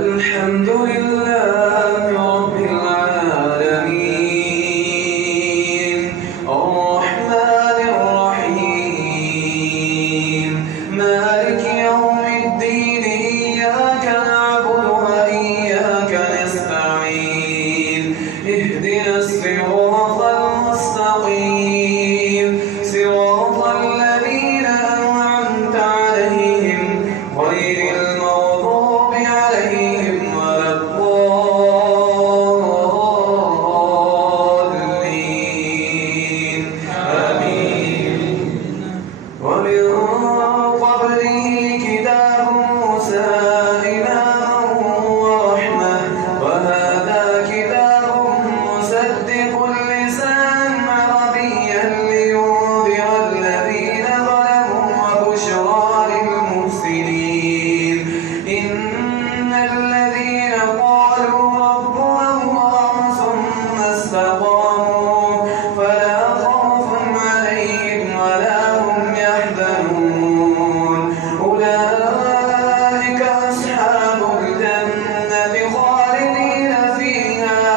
الحمد لله رب العالمين الرحمن الرحيم مالك يوم الدين إياك نعبد وإياك نستعين اهدنا الصراط المستقيم صراط الذين أنعمت عليهم غير المغضوب عليهم ولا الضالين آمين ومن قبله كتاب موسى إماما ورحمة وهذا كتاب مصدق لسانا عربيا لينذر الذين ظلموا وبشرى للمحسنين إن الذين قالوا ربنا الله ثم استقاموا فلا خوف عليهم ولا هم يحزنون أولئك أصحاب الجنة خالدين فيها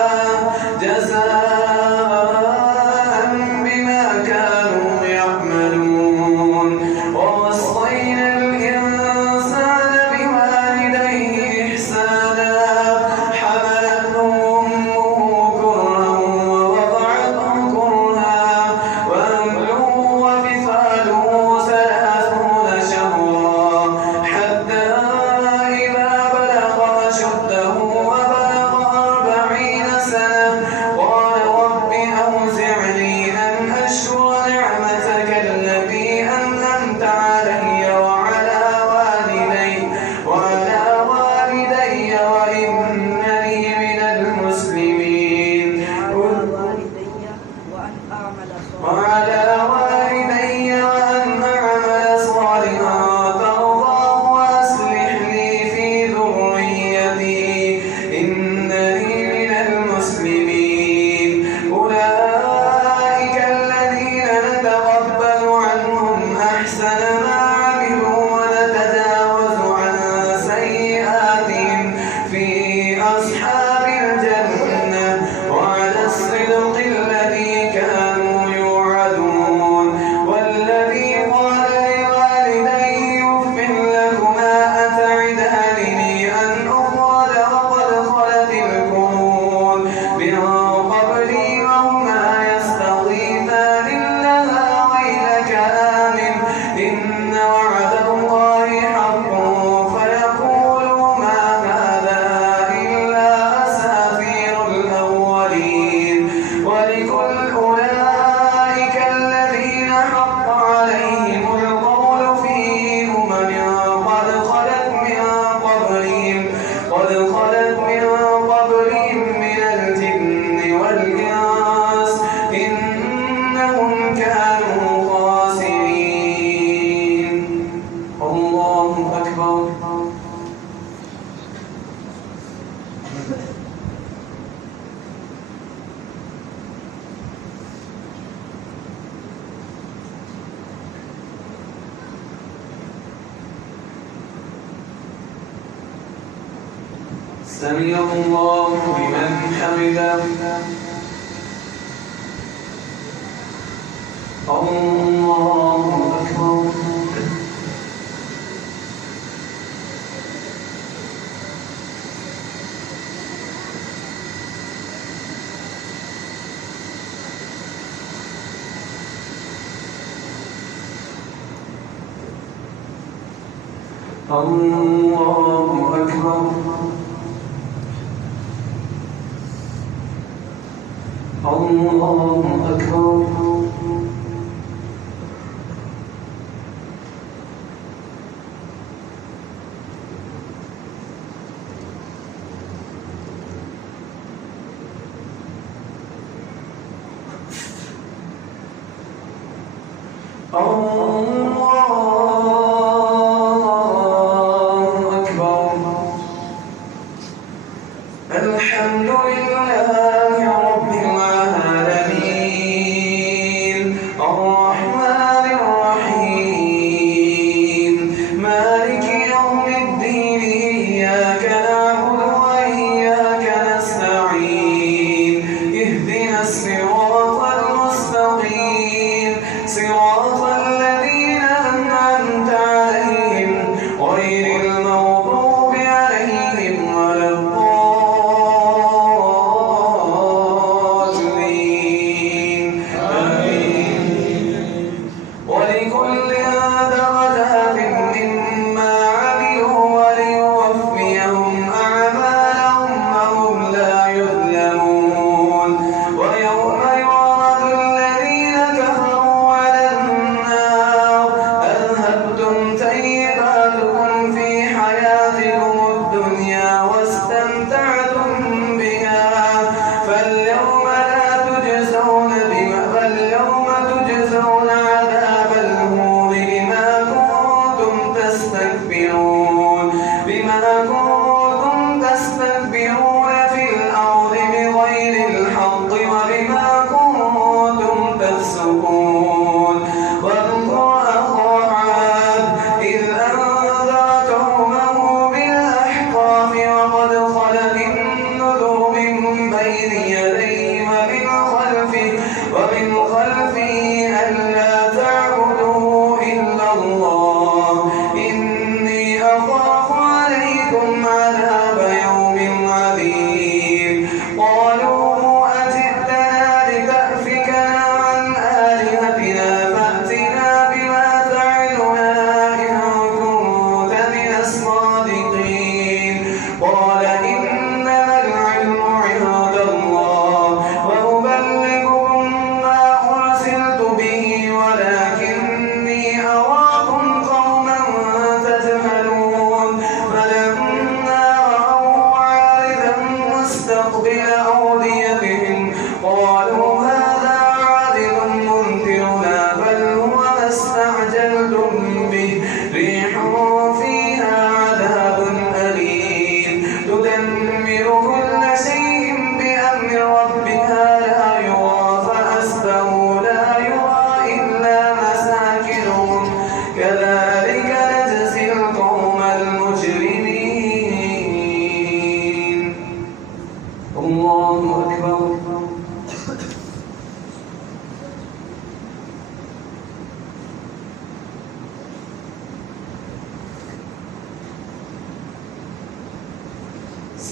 جزاء بما كانوا يعملون ووصينا الإنسان بوالديه إحسانا حملته أمه كرها ووضعته كرها وحمله وفصاله 30 شهرا حتى إذا بلغ أشده وبلغ 40 سنة قال رب أوزعني أن أشكر نعمتك التي أنعمت علي وعلى والدي وإنني من المسلمين وعلى والدي وأن أعمل صالحا ترضاه وأصلح لي في ذريتي إنني من المسلمين أولئك الذين نتقبل عنهم أحسن ما عملوا ونتجاوز عن سيئاتهم في أصحاب الجنة وعلى الصدق الذي كانوا يوعدون والذي قال لوالديه أف لكما أتعدانني أن أخرج وقد خلت القرون من قبلي وهما يستغيثان الله ويلك آمن إن وعد الله حق فيقول ما هذا إلا أساطير الأولين ولكل أولئك الذين حق عليهم القول في أمم قد خلت من قبلهم من الجن والإنس إنهم كانوا خاسرين الله أكبر سمع الله لمن حمده الله أكبر الله أكبر الله أكبر الحمد لله رب العالمين الرحمن الرحيم مالك يوم الدين إياك نعبد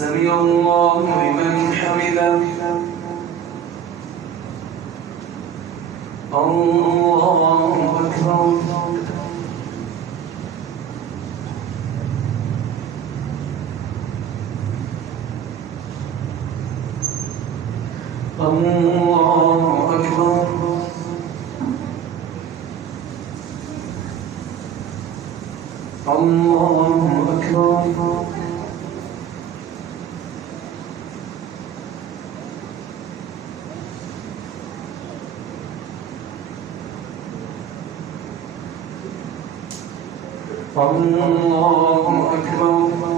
سمع الله لمن حمده. الله أكبر. الله أكبر. الله أكبر. الله أكبر.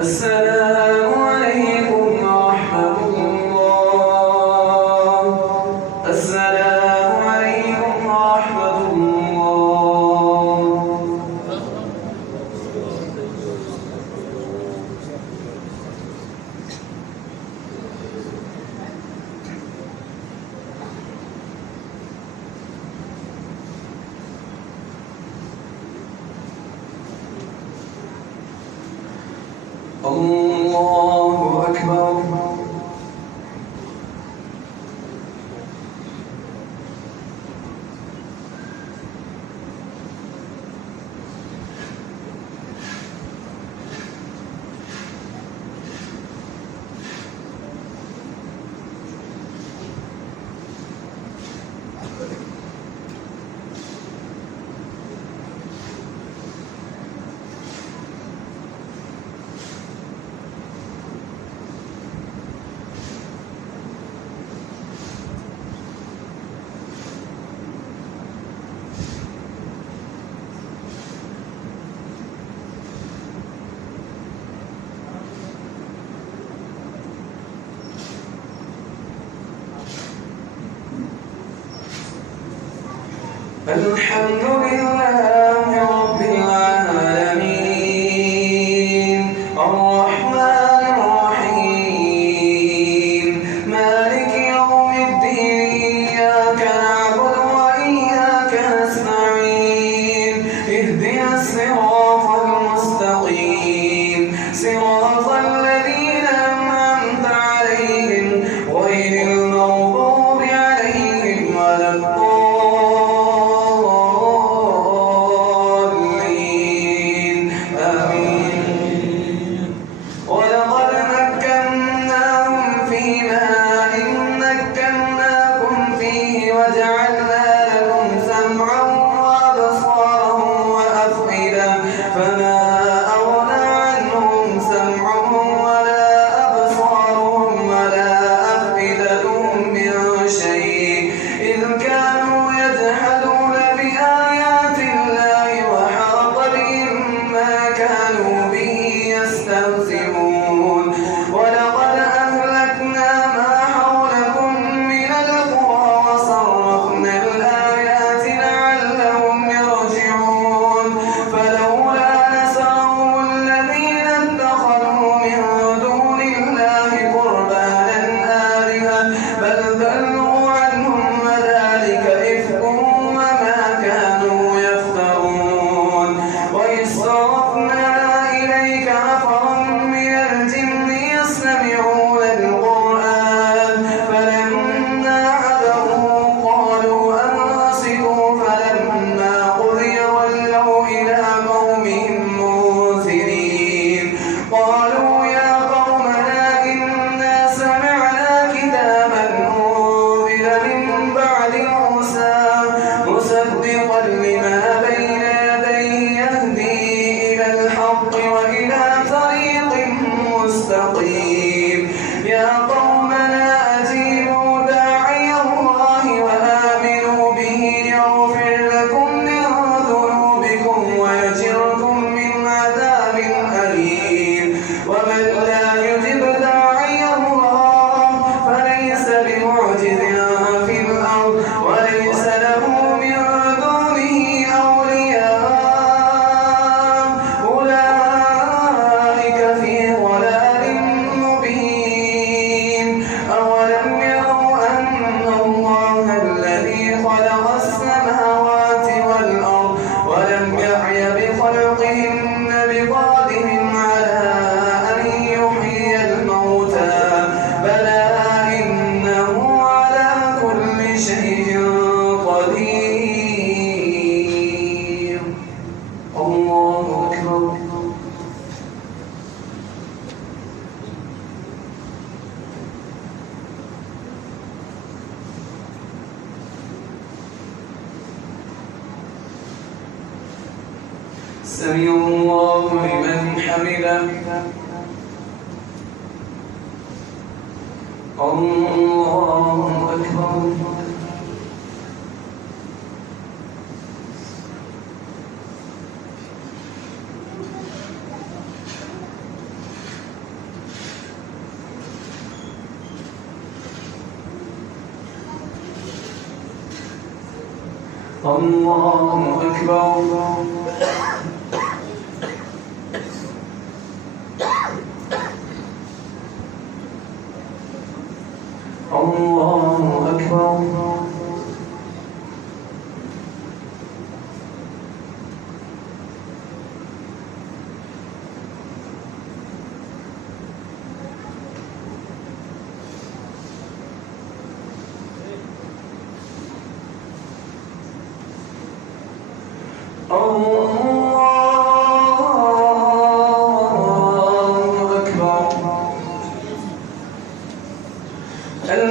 السلام عليكم ورحمة الله. السلام عليكم ورحمة الله. الله أكبر. الحمد لله رب العالمين الرحمن الرحيم مالك يوم الدين إياك نعبد وإياك نستعين اهدنا الصراط المستقيم صراط الذين أنعمت عليهم غير المغضوب عليهم ولا وجعلنا لكم سمعا وأبصارا وأفئدة فما أغنى عنهم سمعهم ولا أبصارهم ولا أفئدتهم من شيء إذ كانوا يجحدون بآيات الله وحاق بهم ما كانوا به يستهزئون ولقد أهلكنا ما حولكم من القرى وصرفنا الآيات لعلهم يرجعون فلولا نصرهم الذين اتخذوا من دون الله قربانا آلهة بل ضلوا عنهم وذلك إفكهم وما كانوا يفترون وإذ صرفنا إليك نفرا من الجن يستمعون القرآن فلما حضروه قالوا أنصتوا فلما قضي ولوا إلى قومهم منذرين قالوا يا قومنا إنا سمعنا كتابا أنزل من بعد موسى مصدقا لما بين يديه يهدي إلى الحق وإلى طريق مستقيم يا قومنا أجيبوا داعي الله وآمنوا به يغفر لكم من ذنوبكم ويجركم من عذاب أليم ومن لا يجب داعي الله فليس بمعجز في الأرض وليس له من دونه أولياء أولئك في ضلال مبين أولم يروا أن الله الذي خلق السماوات والأرض ولم يعي بخلقهن بقادر على أن يحيي الموتى بلى إنه على كل شيء قدير الله أكبر. سمع الله لمن حمده الله أكبر. الله أكبر. الله أكبر.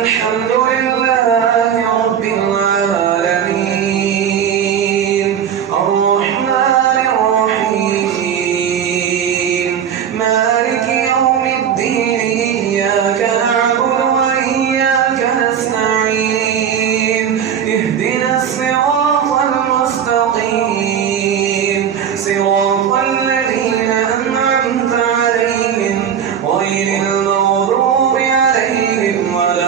الحمد لله رب العالمين الرحمن الرحيم مالك يوم الدين إياك نعبد وإياك نستعين اهدنا الصراط المستقيم صراط الذين أنعمت عليهم غير المغضوب عليهم ولا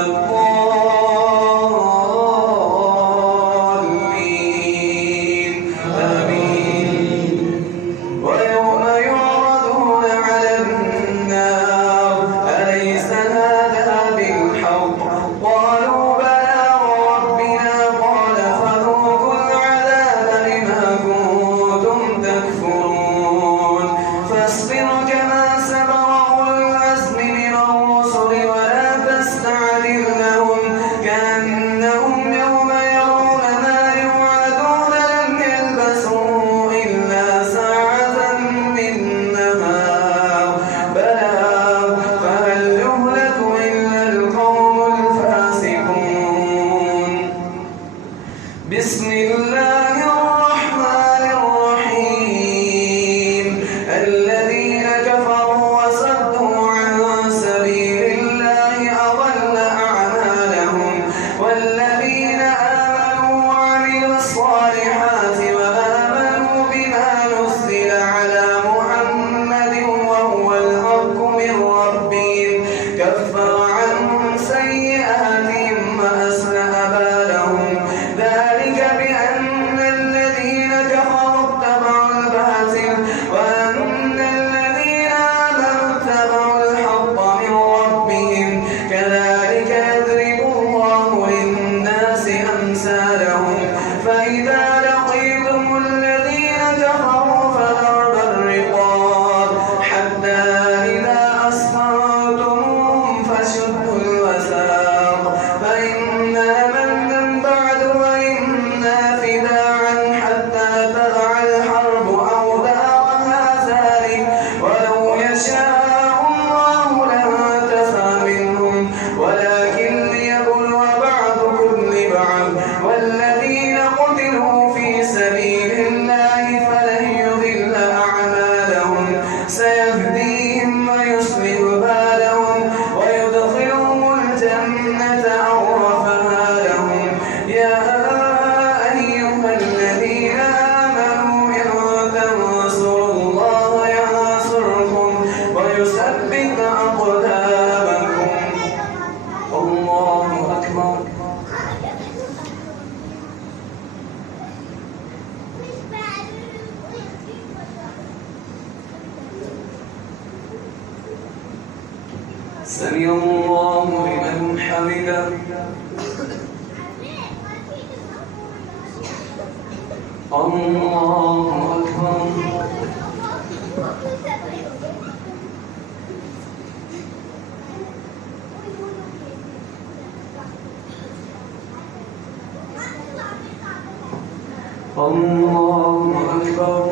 الضالين آمين ويوم يعرضون على النار أليس هذا بالحق قالوا بلى وربنا قال فذوقوا العذاب بما كنتم تكفرون فاصبر كما صبر أولو العزم من الرسل ولا تستعجل لهم كأنهم يوم يرون ما يوعدون لم يلبثوا إلا ساعة من نهار بلاغ فهل يهلك إلا القوم الفاسقون بسم الله الرحمن الرحيم الذين كفروا وصدوا عن سبيل الله أضل أعمالهم والذين آمنوا وعملوا الصالحات وآمنوا بما نزل على محمد وهو الحق من ربهم كفر عنهم سيئاتهم وأصلح بالهم ذلك بأن الذين كفروا اتبعوا الباطل وأن الذين آمنوا اتبعوا الحق من ربهم كذلك يضرب الله للناس أمثالهم فإذا لقيتم الذين كفروا فضرب الرقاب حتى إذا أسخنتموهم فشدوا الوثاق فإما منا بعد وإما فداعا حتى تضع الحرب أوزارها ذلك ولو يشاء الله لانتصر منهم ولكن ليبلو بعضكم ببعض والذين قتلوا في سبيل الله فلن يضل أعمالهم سيهديهم ويصلح بالهم ويدخلهم الجنة عرفها لهم يا أيها الذين آمنوا إن تنصروا الله ينصركم ويثبت أقدامكم الله أكبر سمع الله لمن حمده الله أكبر الله أكبر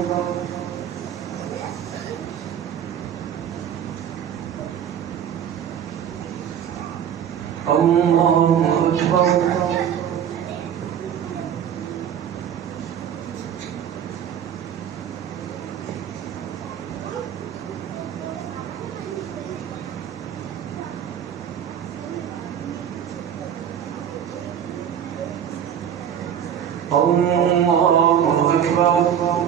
الله أكبر الله أكبر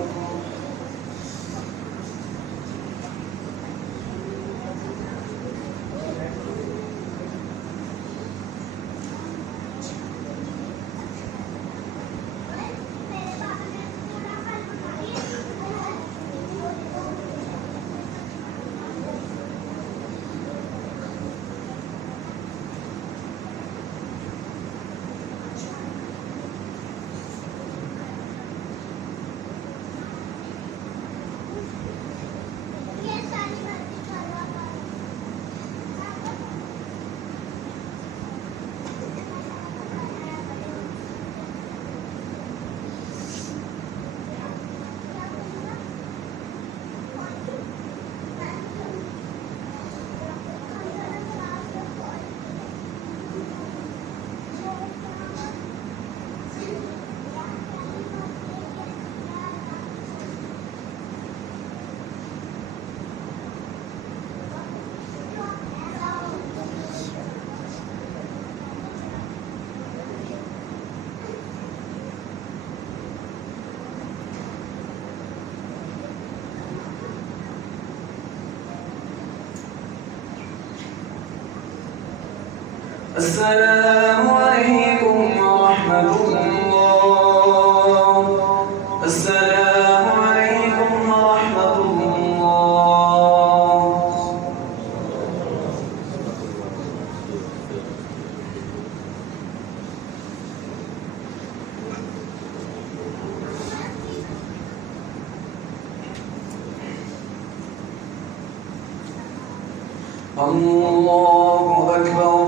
السلام عليكم ورحمة الله. السلام عليكم ورحمة الله. الله أكبر.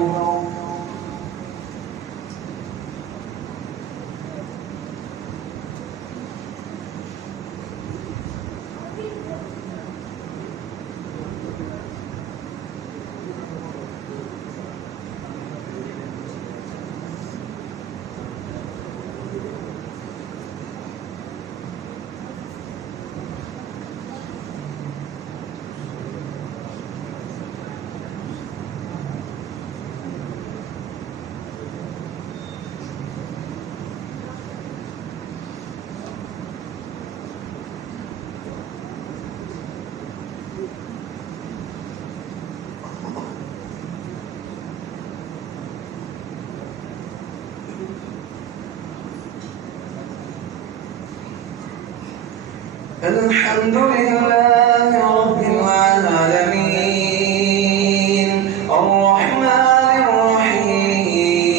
الحمد لله رب العالمين الرحمن الرحيم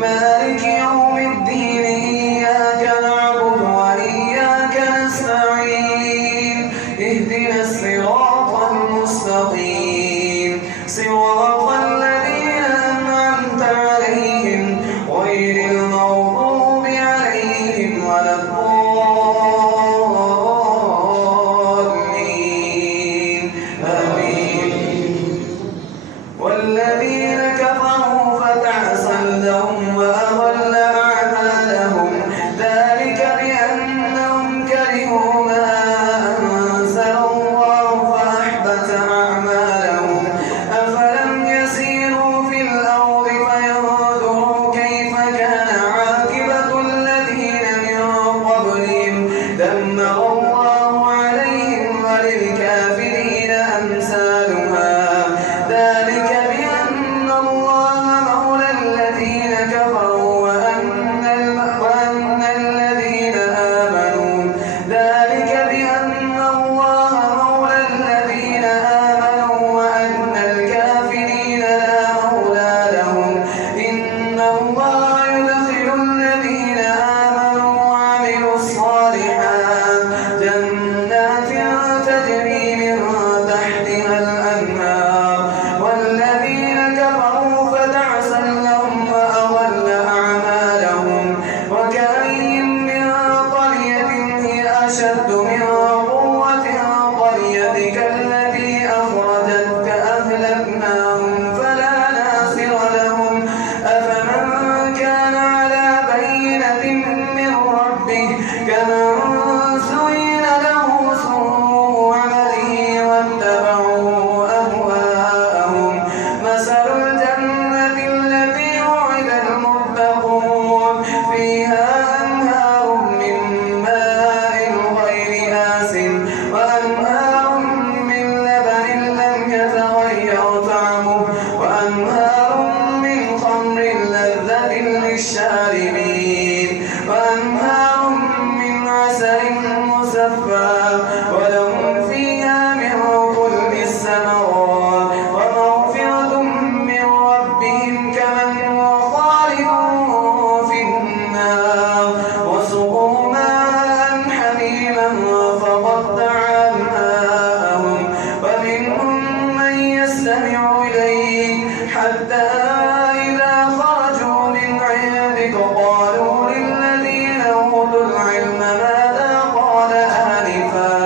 مالك يوم الدين إياك نعبد وإياك نستعين اهدنا الصراط المستقيم صراط الذين أنعمت عليهم غير المغضوب عليهم ولا والذين كفروا فتعسا لهم وأضل أعمالهم ذلك بأنهم كرهوا ما أنزل الله فأحبط أعمالهم أفلم يسيروا في الأرض فينظروا كيف كان عاقبة الذين من قبلهم دمر الله عليهم وللكافرين أمثالها ذلك بأن الله مولى الذين كفروا وأن الذين آمنوا ذلك بأن الله مولى الذين آمنوا وأن الكافرين لا مولى لهم إن الله يدخل الذين آمنوا وعملوا الصالحات جنات تجري من تحتها الأنهار والذين كفروا فتعسا لهم وأضل أعمالهم وكأين من قرية هي أشد من قوة قريتك التي أخرجتك أهلكناهم فلا ناصر لهم أفمن كان على بينة من ربه كمن زين له سوء عمله واتبعوا أهواءهم مثل الجنة التي وعد المتقون فيها أنهار من ماء غير آسن وأنهار من لبن لم يتغير طعمه وأنهار من خمر لذة للشاربين وأنهار من عسل مصفى ولهم فيها من كل الثمرات ومغفرة من ربهم كمن هو خالد في النار وسقوا ماء حميما فقطع أمعاءهم ومنهم من يستمع إليك حتى إذا خرجوا من عندك قالوا للذين أوتوا العلم ماذا قال آنفا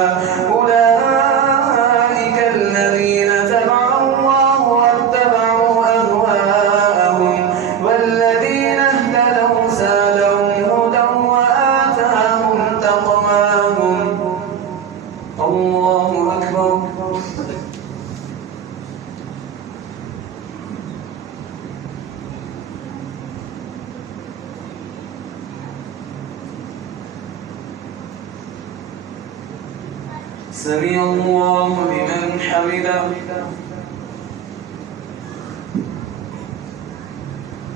أولئك الذين تبع الله واتبعوا أهواءهم والذين اهتدوا زادهم هدى وآتاهم تقواهم الله أكبر. سمع الله لمن حمده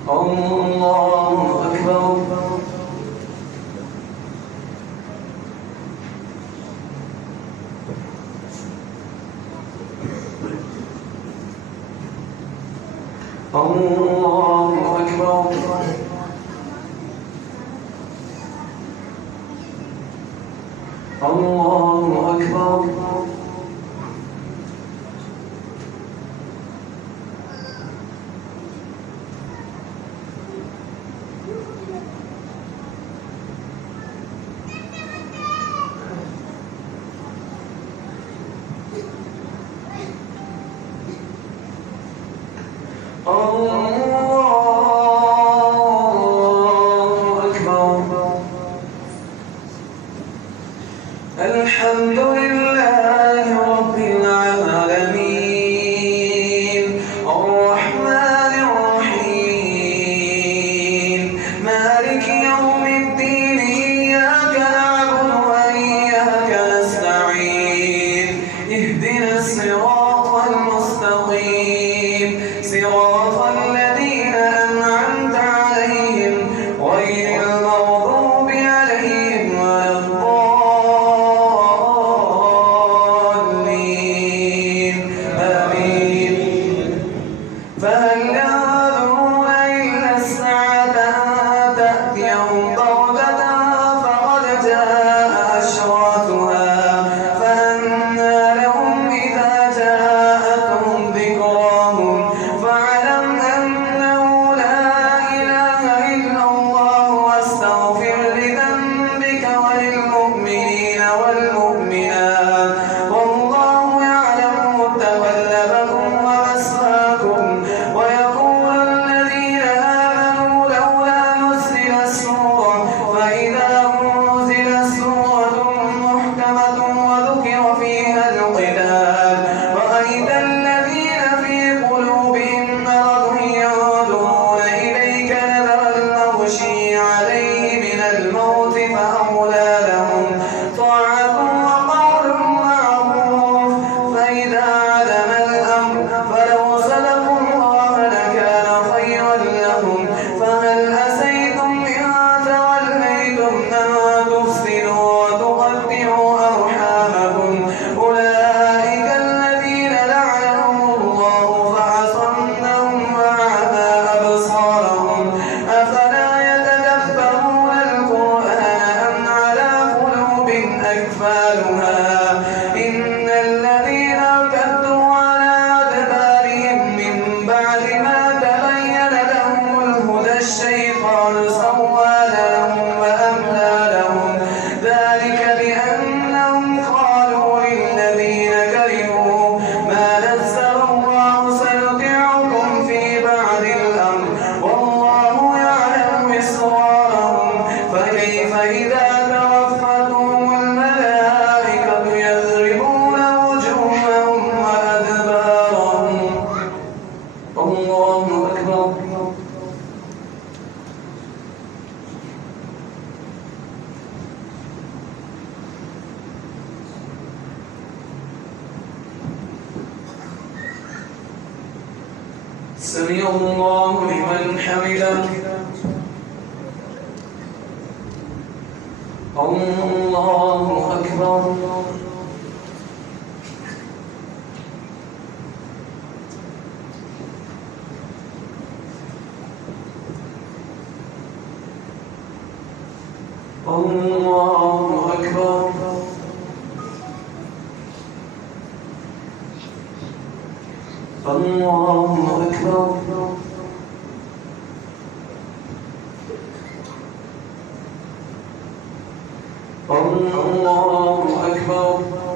الله أكبر. الله أكبر. الله أكبر. الحمد لله رب العالمين الرحمن الرحيم مالك يوم الدين إياك نعبد وإياك نستعين اهدنا الصراط المستقيم صراط الذين أنعمت عليهم غير المغضوب عليهم ولا الضالين آمين. فهل ينظرون إلا الساعة أن تأتيهم بغتة فقد جاء أشراطها فأنى لهم إذا جاءتهم ذكراهم فاعلم أنه لا إله إلا الله واستغفر لذنبك وللمؤمنين والمؤمنات والله يعلم متقلبكم ومثواكم. ويقول الذين آمنوا لولا نزلت سورة فإذا أنزلت سورة محكمة وذكر فيها القتال رأيت الذين في قلوبهم مرض ينظرون إليك نظر المغشي عليه من الموت فأولى لهم طاعة وقول معروف فإذا عدم الأمر فلو صدقوا الله لكان خيرا لهم. فهل أسيتم إن توليتم أن تفسدوا وتقطعوا أرحامكم أولئك الذين لعنهم الله فأصمهم وأعمى أبصارهم أفلا يتدبرون القرآن أم على قلوب أكفالها. إن الذين ارتدوا على أدبارهم من بعد ما تبين لهم الهدى الشيطان سول لهم وأملى لهم ذلك بأنهم قالوا للذين كرهوا ما نزل الله سنطيعكم في بعض الأمر والله يعلم إسرارهم فكيف إذا توفتهم الملائكة يضربون وجوههم وأدبارهم. الله أكبر. سمع الله لمن حمده. الله أكبر. الله أكبر. الله أكبر. الله أكبر.